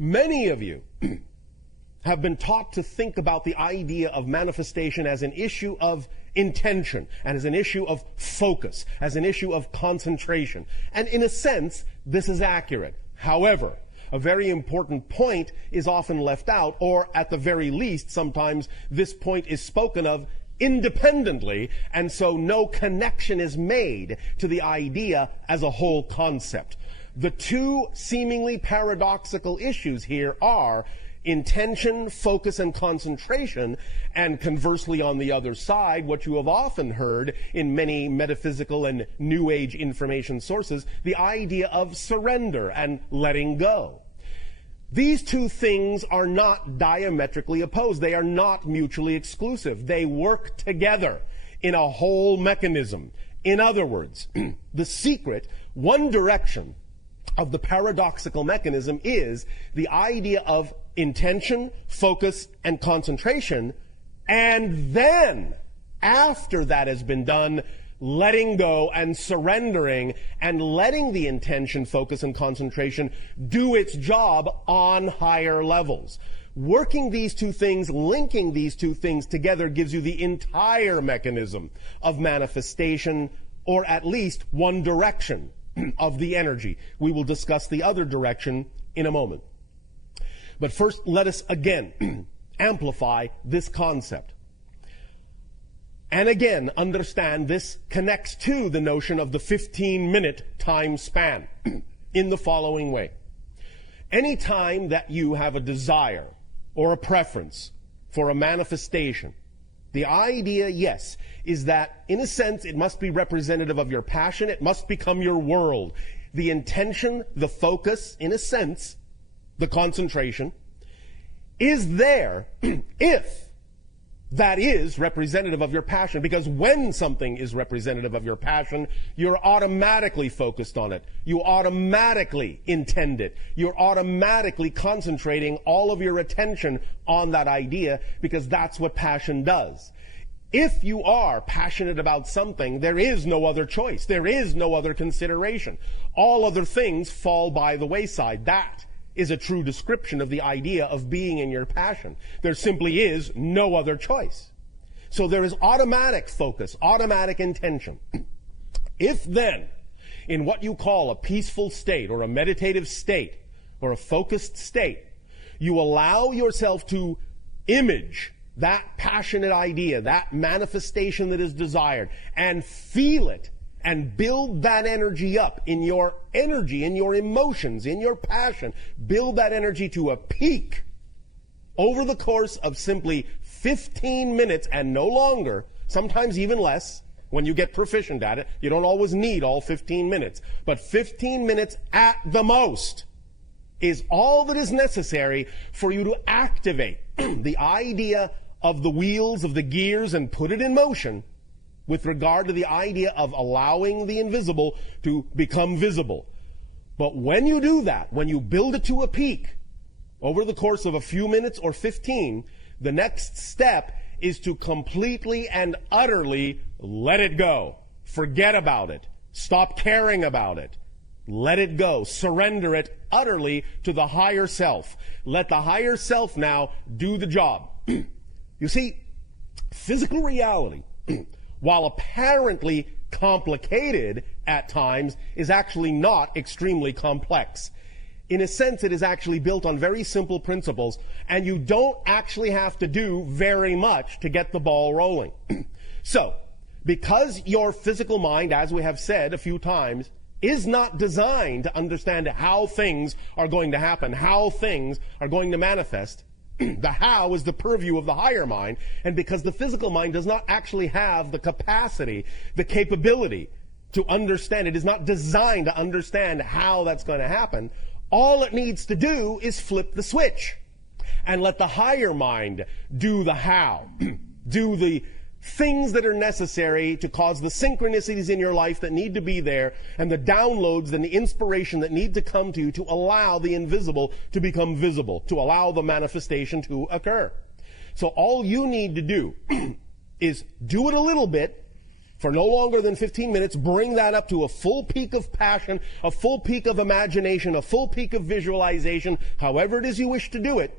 Many of you have been taught to think about the idea of manifestation as an issue of intention, and as an issue of focus, as an issue of concentration. And in a sense, this is accurate. However, a very important point is often left out, or at the very least, sometimes this point is spoken of independently, and so no connection is made to the idea as a whole concept. The two seemingly paradoxical issues here are intention, focus, and concentration, and conversely on the other side, what you have often heard in many metaphysical and New Age information sources, the idea of surrender and letting go. These two things are not diametrically opposed. They are not mutually exclusive. They work together in a whole mechanism. In other words, the secret, one direction of the paradoxical mechanism is the idea of intention, focus, and concentration, and then, after that has been done, letting go and surrendering and letting the intention, focus, and concentration do its job on higher levels. Working these two things, linking these two things together gives you the entire mechanism of manifestation, or at least one direction of the energy. We will discuss the other direction in a moment. But first, let us again amplify this concept. And again, understand this connects to the notion of the 15-minute time span in the following way. Any time that you have a desire or a preference for a manifestation, the idea, yes, is that, in a sense, it must be representative of your passion. It must become your world. The intention, the focus, in a sense, the concentration, is there if that is representative of your passion. Because when something is representative of your passion, you're automatically focused on it. You automatically intend it. You're automatically concentrating all of your attention on that idea, because that's what passion does. If you are passionate about something, there is no other choice. There is no other consideration. All other things fall by the wayside. That is a true description of the idea of being in your passion. There simply is no other choice. So there is automatic focus, automatic intention. If then, in what you call a peaceful state or a meditative state or a focused state, you allow yourself to image that passionate idea, that manifestation that is desired, and feel it and build that energy up in your energy, in your emotions, in your passion. Build that energy to a peak over the course of simply 15 minutes and no longer, sometimes even less, when you get proficient at it. You don't always need all 15 minutes, but 15 minutes at the most is all that is necessary for you to activate the idea of the wheels, of the gears, and put it in motion with regard to the idea of allowing the invisible to become visible. But when you do that, when you build it to a peak over the course of a few minutes or 15, the next step is to completely and utterly let it go. Forget about it. Stop caring about it. Let it go. Surrender it utterly to the higher self. Let the higher self now do the job. You see, physical reality, while apparently complicated at times, is actually not extremely complex. In a sense, it is actually built on very simple principles, and you don't actually have to do very much to get the ball rolling. So, because your physical mind, as we have said a few times, is not designed to understand how things are going to happen, how things are going to manifest, the how is the purview of the higher mind, and because the physical mind does not actually have the capacity, the capability to understand, it is not designed to understand how that's going to happen, all it needs to do is flip the switch and let the higher mind do the how, do the things that are necessary to cause the synchronicities in your life that need to be there, and the downloads and the inspiration that need to come to you to allow the invisible to become visible, to allow the manifestation to occur. So all you need to do is do it a little bit, for no longer than 15 minutes, bring that up to a full peak of passion, a full peak of imagination, a full peak of visualization, however it is you wish to do it,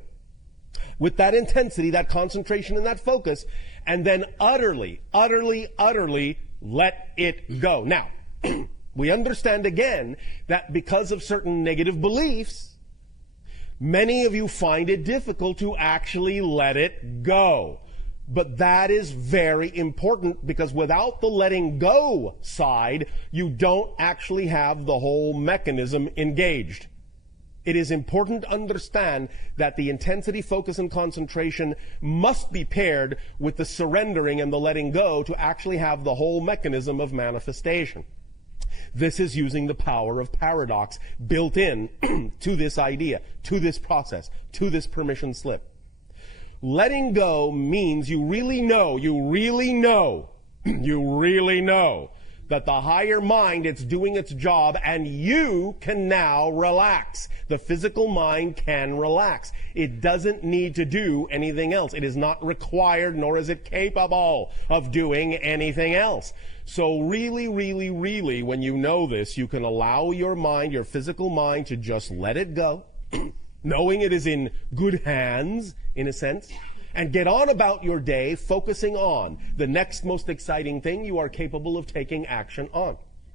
with that intensity, that concentration, and that focus, and then utterly, utterly, utterly let it go. Now, we understand again that because of certain negative beliefs, many of you find it difficult to actually let it go. But that is very important, because without the letting go side, you don't actually have the whole mechanism engaged. It is important to understand that the intensity, focus, and concentration must be paired with the surrendering and the letting go to actually have the whole mechanism of manifestation. This is using the power of paradox built in to this idea, to this process, to this permission slip. Letting go means you really know that the higher mind, it's doing its job, and you can now relax. The physical mind can relax. It doesn't need to do anything else. It is not required, nor is it capable of doing anything else. So really, really, really, when you know this, you can allow your mind, your physical mind, to just let it go, knowing it is in good hands, in a sense, and get on about your day focusing on the next most exciting thing you are capable of taking action on.